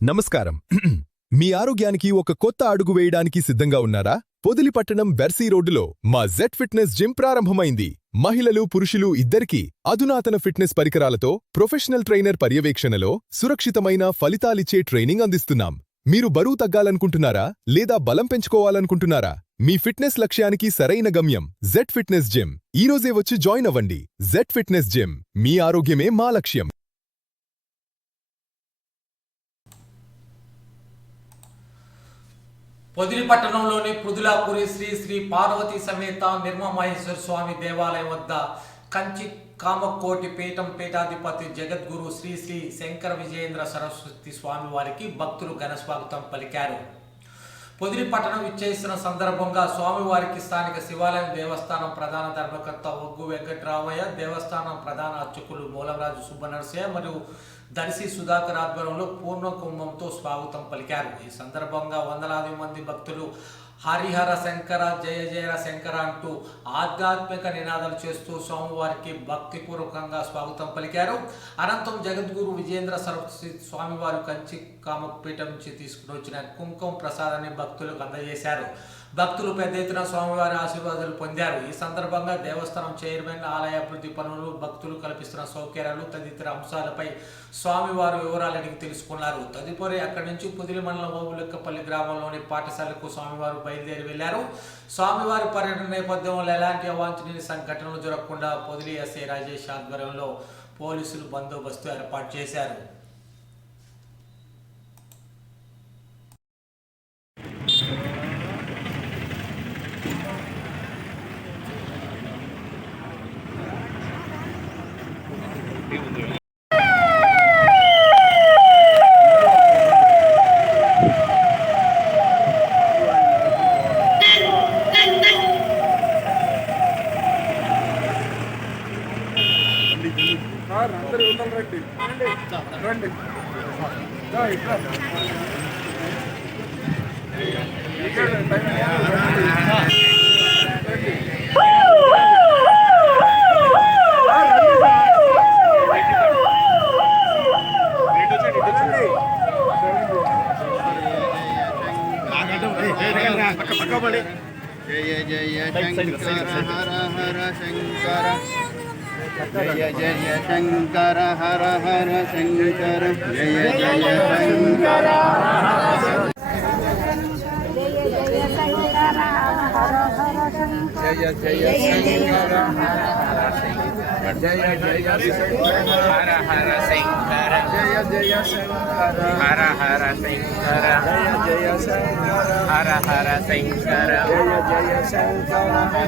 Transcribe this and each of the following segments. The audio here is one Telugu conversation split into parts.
నమస్కారం. మీ ఆరోగ్యానికి ఒక కొత్త అడుగు వేయడానికి సిద్ధంగా ఉన్నారా? పొదిలిపట్టణం వెర్సీ రోడ్డులో మా జెడ్ ఫిట్నెస్ జిమ్ ప్రారంభమైంది. మహిళలు, పురుషులు ఇద్దరికీ అధునాతన ఫిట్నెస్ పరికరాలతో ప్రొఫెషనల్ ట్రైనర్ పర్యవేక్షణలో సురక్షితమైన ఫలితాలిచ్చే ట్రైనింగ్ అందిస్తున్నాం. మీరు బరువు తగ్గాలనుకుంటున్నారా లేదా బలం పెంచుకోవాలనుకుంటున్నారా? మీ ఫిట్నెస్ లక్ష్యానికి సరైన గమ్యం జెడ్ ఫిట్నెస్ జిమ్. ఈరోజే వచ్చి జాయిన్ అవ్వండి. జెడ్ ఫిట్నెస్ జిమ్, మీ ఆరోగ్యమే మా లక్ష్యం. పొదిలిపట్టణంలోని పృథులాపురి శ్రీ శ్రీ పార్వతీ సమేత నిర్మమహేశ్వర స్వామి దేవాలయం వద్ద కంచి కామకోటి పీఠం పీఠాధిపతి జగద్గురు శ్రీ శ్రీ శంకర విజయేంద్ర సరస్వతి స్వామి వారికి భక్తులు ఘనస్వాగతం పలికారు. పొదిలిపట్టణం ఇచ్చేసిన సందర్భంగా స్వామివారికి స్థానిక శివాలయం దేవస్థానం ప్రధాన ధర్మకర్త ఒగ్గు వెంకట్రామయ్య, దేవస్థానం ప్రధాన అర్చకులు మూలరాజు సుబ్బనరసయ్య మరియు దర్శి సుధాకర్ ఆధ్వర్యంలో పూర్ణ కుంభంతో స్వాగతం పలికారు. ఈ సందర్భంగా వందలాది మంది భక్తులు హరిహర శంకర, జయ జయ శంకర అంటూ ఆధ్యాత్మిక నినాదాలు చేస్తూ స్వామివారికి భక్తిపూర్వకంగా స్వాగతం పలికారు. అనంతరం జగద్గురు విజయేంద్ర సరస్వతి స్వామివారు కంచి కామపీఠం నుంచి తీసుకుని వచ్చిన కుంకుమ ప్రసాదాన్ని భక్తులకు అందజేశారు. భక్తులు పెద్ద ఎత్తున స్వామివారి ఆశీర్వాదాలు పొందారు. ఈ సందర్భంగా దేవస్థానం చైర్మన్, ఆలయ అభివృద్ధి పనులు, భక్తులు కల్పిస్తున్న సౌకర్యాలు తదితర అంశాలపై స్వామివారు వివరాలు అడిగి తెలుసుకున్నారు. తదుపరి అక్కడి నుంచి పొదిలి మండలం ఓబులెక్కపల్లి గ్రామంలోని పాఠశాలకు స్వామివారు బయలుదేరి వెళ్లారు. స్వామివారి పర్యటన నేపథ్యంలో ఎలాంటి అవాంఛనీయ సంఘటనలు జరగకుండా పొదిలి ఎస్ఐ రాజేష్ ఆధ్వర్యంలో పోలీసులు బందోబస్తు ఏర్పాటు చేశారు. జయ జయ శంకర హర హర శంకర, జయ జయ శంకర హర హర శంకర, జయ జయ శంకర జయ జయ శంకర జయ జయ హర హర శంకర, జయ జయ శంకర హర హర శంకర, జయ జయ శంకర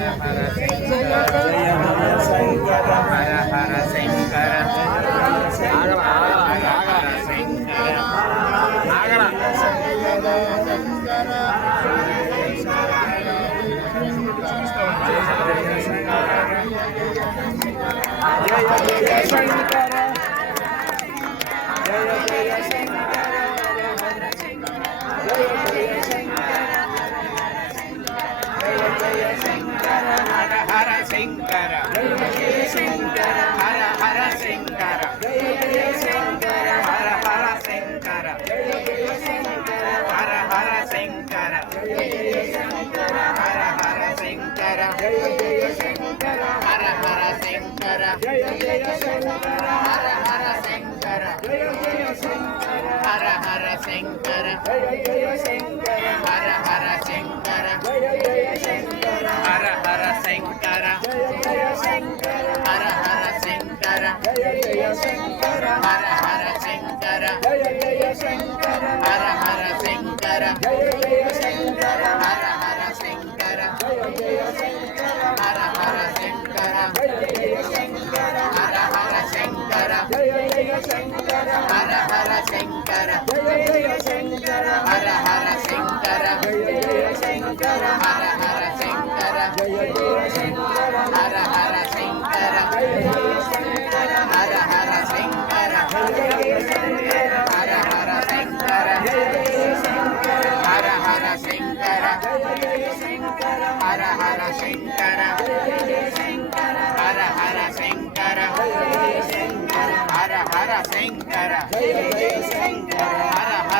హర హర శంకర, జయ జయ శంకర హర హర శంకర, జయ జయ శంకర హర హర శంకర, హర హర శంకర, హర హర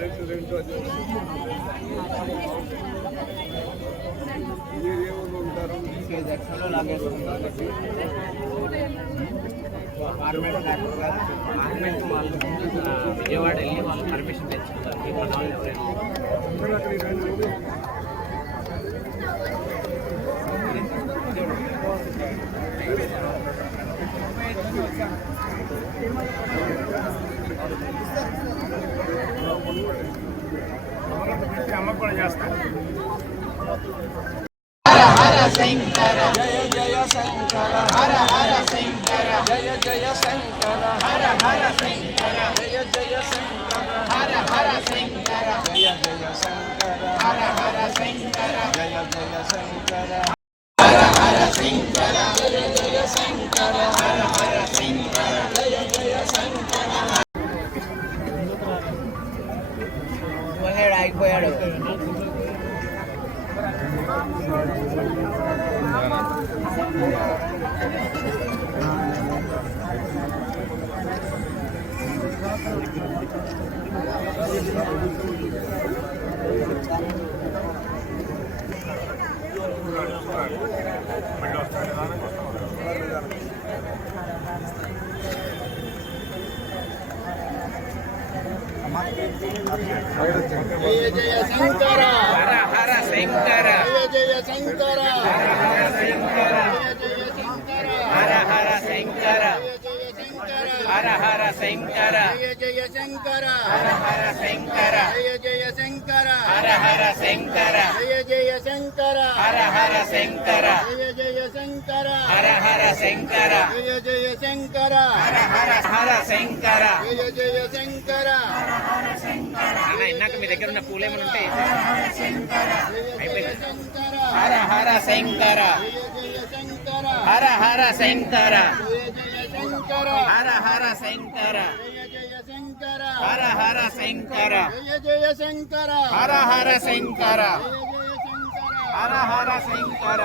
రెండో మీరేమో ఉంటారు విజయవాడ వెళ్ళి వాళ్ళు పర్మిషన్ తెచ్చుకుంటారు అమ్మ కూడా చేస్తారు. హర హర శంకర జయ జయ శంకర హర హర శంకర జయ జయ శంకర హర హర శంకర జయ జయ శంకర హర హర శంకర జయ జయ శంకర హర హర శంకర జయ జయ శంకర హర హర శంకర జయ జయ శంకర హర హర శంకర జయ జయ శంకర. ఆగిపోయాడు. జయ జయ శంకర హర హర శంకర జయ జయ శంకర హర హర శంకర హర హర శంకర హర హర శంకర జయ జయ శంకర హర హర శంకర జయ జయ శంకర హర హర శంకర జయ జయ శంకర హర హర శంకర జయ జయ శంకర హర హర శంకర జయ జయ శంకర హర హర హర శంకర. జయ జయ శంకర అన్న ఇందాక మీ దగ్గర ఉన్న పూలేమని ఉంటే జయ జయ శంకర హర హర శంకర జయ జయ శంకర హర హర శంకర జయ జయ శంకర హర హర శంకర జయ జయ శంకర హర హర శంకర జయ జయ శంకర హర హర శంకర జయ జయ శంకర హర హర శంకర